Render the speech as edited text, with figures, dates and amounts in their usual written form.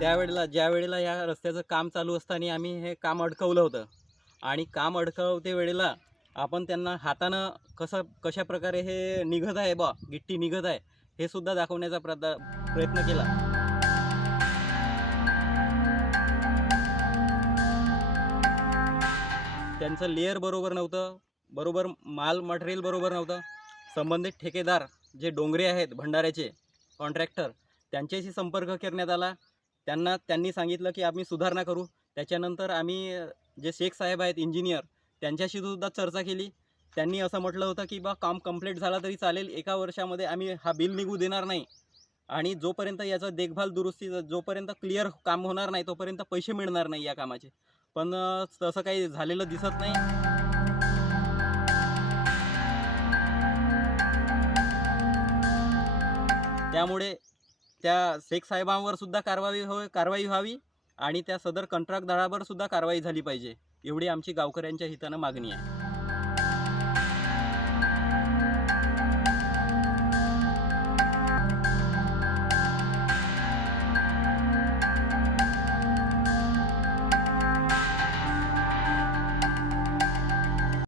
ज्या वेळेला या रस्त्याचं काम चालू असताना आम्ही हे काम अडकवलं होतं आणि काम अडकवते वेळेला आपण त्यांना हातानं कशा प्रकारे हे निघत आहे बा गिट्टी निघत आहे हे सुद्धा दाखवण्याचा प्रयत्न केला. त्यांचं लेअर बरोबर नव्हतं, बरोबर माल मटेरियल बरोबर नव्हतं. संबंधित ठेकेदार जे डोंगरे आहेत भंडाऱ्याचे कॉन्ट्रॅक्टर त्यांच्याशी संपर्क करण्यात आला. त्यांनी सांगितलं की आम्ही सुधारणा करू. त्याच्यानंतर आम्ही जे शेख साहेब आहेत इंजिनियर त्यांच्याशी सुद्धा चर्चा केली. त्यांनी असं म्हटलं होतं की बा काम कंप्लीट झाला तरी चालेल, 1 वर्षामध्ये आम्ही हा बिल निघू देणार नाही आणि जोपर्यंत याचं देखभाल दुरुस्ती जोपर्यंत क्लिअर काम होणार नाही तोपर्यंत पैसे मिळणार नाही या कामाचे. पण तसं काही झालेलं दिसत नाही. त्यामुळे त्या शेख साहेबांवर सुद्धा कारवाई व्हावी आणि त्या सदर कंत्राटदारावर सुद्धा कारवाई झाली पाहिजे, एवढी आमची गावकऱ्यांच्या हितानं मागणी आहे.